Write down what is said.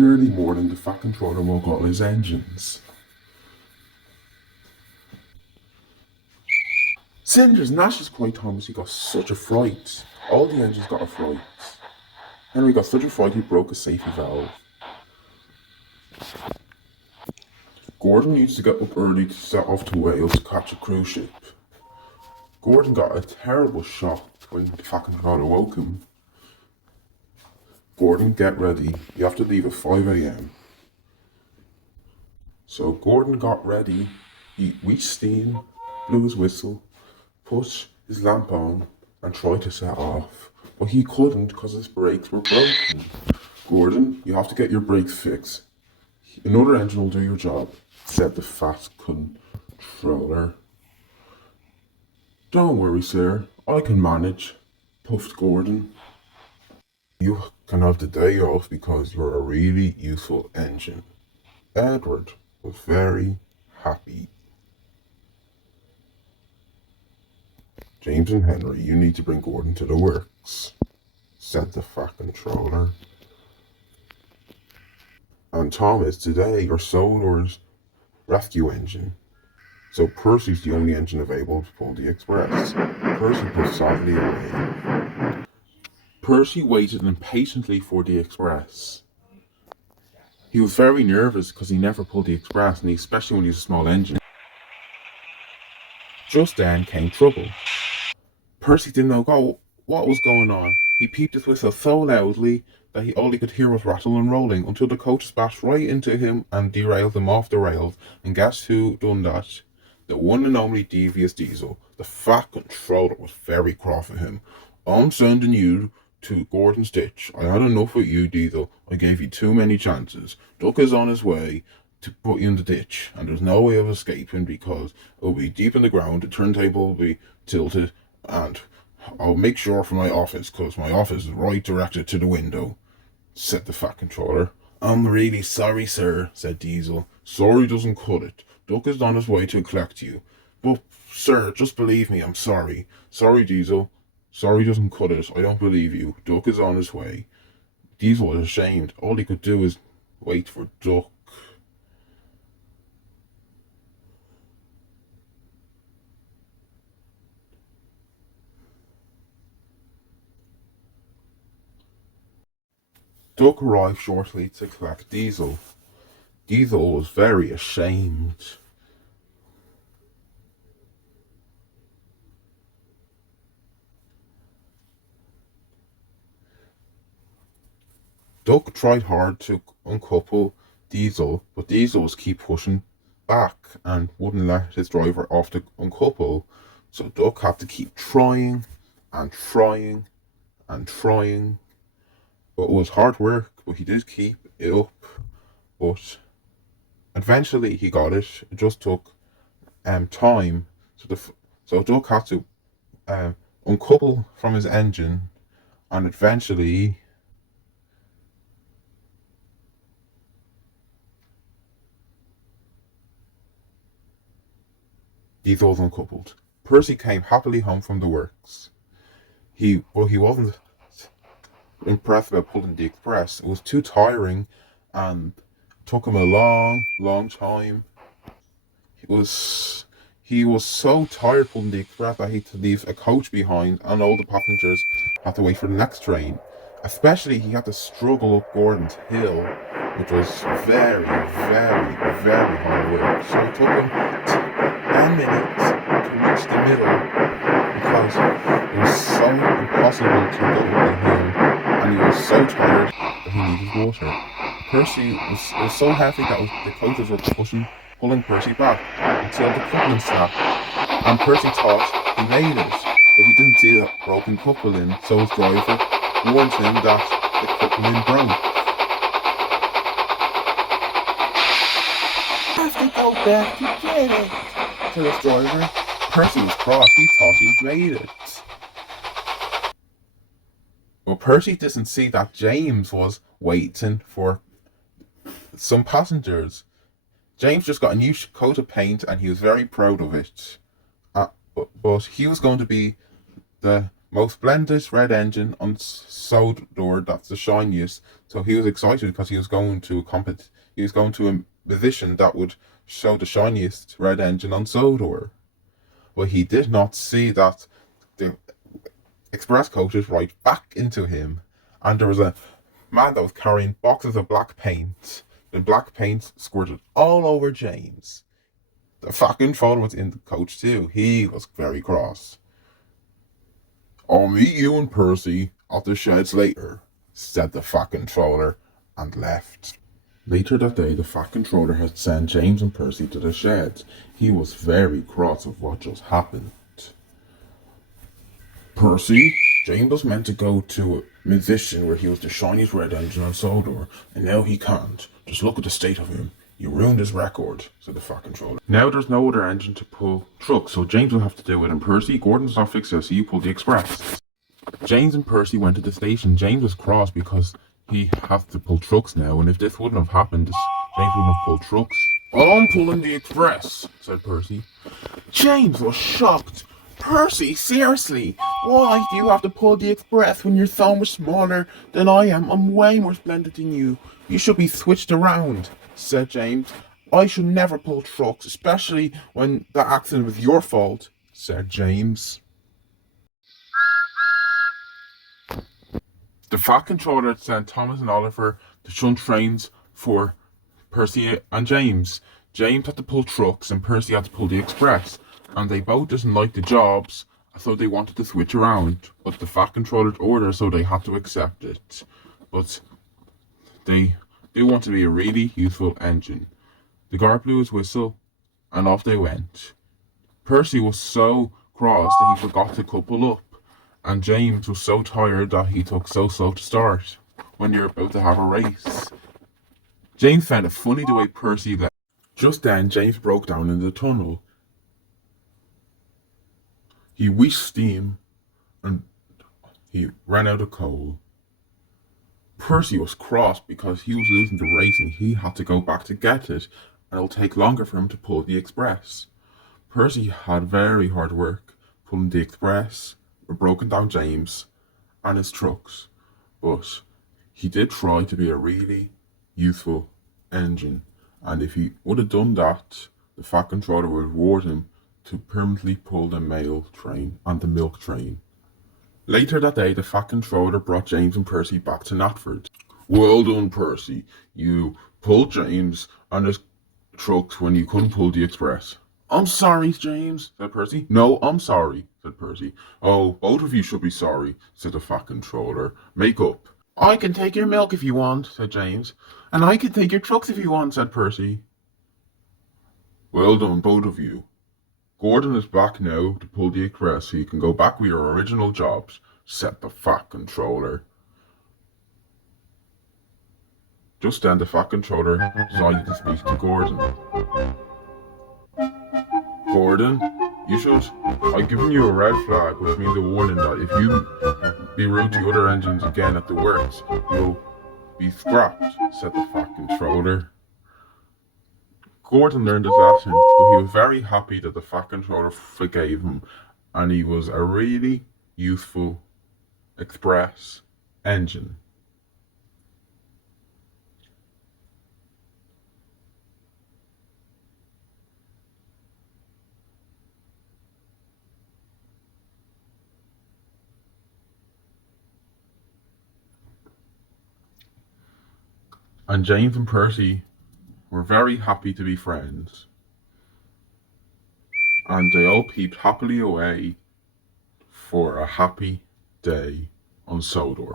One early morning, the fat controller woke all his engines. Cinders and Ashes, cried Thomas. He got such a fright. All the engines got a fright. Henry got such a fright he broke a safety valve. Gordon used to get up early to set off to Wales to catch a cruise ship. Gordon got a terrible shock when the fat controller woke him. Gordon, get ready. You have to leave at 5 a.m. So Gordon got ready. He reached steam, blew his whistle, put his lamp on, and tried to set off. But he couldn't because his brakes were broken. Gordon, you have to get your brakes fixed. Another engine will do your job, said the fat controller. Don't worry, sir. I can manage, puffed Gordon. You can have the day off because you're a really useful engine. Edward was very happy. James and Henry, you need to bring Gordon to the works, said the fat controller. And Thomas, today you're Sodor's rescue engine. So Percy's the only engine available to pull the express. Percy pushed sadly away. Percy waited impatiently for the express. He was very nervous because he never pulled the express, and especially when he was a small engine. Just then came trouble. Percy didn't know what was going on. He peeped his whistle so loudly that all he could hear was rattle and rolling until the coach bashed right into him and derailed him off the rails. And guess who done that? The one and only devious Diesel. The fat controller was very cross at him. I'm sending you to Gordon's ditch. I had enough with you, Diesel. I gave you too many chances. Duck is on his way to put you in the ditch, and there's no way of escaping because it'll be deep in the ground, the turntable will be tilted, and I'll make sure for my office, because my office is right directed to the window, said the fat controller. I'm really sorry, sir, said Diesel. Sorry doesn't cut it. Duck is on his way to collect you. But, sir, just believe me, I'm sorry. Sorry, Diesel. Sorry doesn't cut it. I don't believe you. Duck is on his way. Diesel was ashamed. All he could do is wait for Duck. Duck arrived shortly to collect Diesel. Diesel was very ashamed. Duck tried hard to uncouple Diesel, but Diesel was keep pushing back and wouldn't let his driver off the uncouple. So Duck had to keep trying and trying and trying. But it was hard work, but he did keep it up. But eventually he got it. It just took time. So Duck had to uncouple from his engine, and eventually Diesel was uncoupled. Percy came happily home from the works. He wasn't impressed about pulling the express. It was too tiring and took him a long time. He was so tired pulling the express that he had to leave a coach behind, and all the passengers had to wait for the next train. Especially he had to struggle up Gordon's Hill, which was very hard work. So it took him 10 minutes to reach the middle because it was so impossible to go up the hill, and he was so tired that he needed water. Percy was so heavy that the coaches were pulling Percy back until the coupling snapped, and Percy thought he made it, but he didn't see that broken coupling, so his driver warned him that the coupling broke. I have to go back to get it, said his driver. Percy was cross. He thought he'd made it. But Percy didn't see that James was waiting for some passengers. James just got a new coat of paint and he was very proud of it. But he was going to be the most splendid red engine on Sodor that's the shiniest. So he was excited because he was going to he was going to a position that would show the shiniest red engine on Sodor. But he did not see that the express coaches right back into him, and there was a man that was carrying boxes of black paint. The black paint squirted all over James. The fucking phone was in the coach too. He was very cross. I'll meet you and Percy at the sheds later, said the fat controller, and left. Later that day, the fat controller had sent James and Percy to the sheds. He was very cross of what just happened. Percy, James was meant to go to a musician where he was the shiniest red engine on Sodor, and now he can't. Just look at the state of him. You ruined his record, said the fat controller. Now there's no other engine to pull trucks, so James will have to do it, and Percy, Gordon's not fixed it, so you pull the express. James and Percy went to the station. James was cross because he has to pull trucks now, and if this wouldn't have happened, James wouldn't have pulled trucks. I'm pulling the express, said Percy. James was shocked. Percy, seriously, why do you have to pull the express when you're so much smaller than I am? I'm way more splendid than you. You should be switched around, said James. I should never pull trucks, especially when the accident was your fault, said James. The fat controller had sent Thomas and Oliver to shunt trains for Percy and James. James had to pull trucks and Percy had to pull the express. And they both didn't like the jobs, so they wanted to switch around. But the fat controller's order, so they had to accept it. But they do want to be a really useful engine. The guard blew his whistle, and off they went. Percy was so cross that he forgot to couple up, and James was so tired that he took so slow to start when you're about to have a race. James found it funny the way Percy left. Just then, James broke down in the tunnel. He wheezed steam and he ran out of coal. Percy was cross because he was losing the race and he had to go back to get it, and it'll take longer for him to pull the express. Percy had very hard work pulling the express, with broken down James and his trucks, but he did try to be a really useful engine, and if he would have done that, the fat controller would reward him to permanently pull the mail train and the milk train. Later that day, the fat controller brought James and Percy back to Natford. Well done, Percy. You pulled James and his trucks when you couldn't pull the express. I'm sorry, James, said Percy. No, I'm sorry, said Percy. Oh, both of you should be sorry, said the fat controller. Make up. I can take your milk if you want, said James. And I can take your trucks if you want, said Percy. Well done, both of you. Gordon is back now to pull the express so you can go back with your original jobs, said the fat controller. Just then the fat controller decided to speak to Gordon. Gordon, I've given you a red flag, which means a warning that if you be rude to other engines again at the works, you'll be scrapped, said the fat controller. Gordon learned his lesson, but he was very happy that the fat controller forgave him, and he was a really useful express engine. And James and Percy were very happy to be friends, and they all peeped happily away for a happy day on Sodor.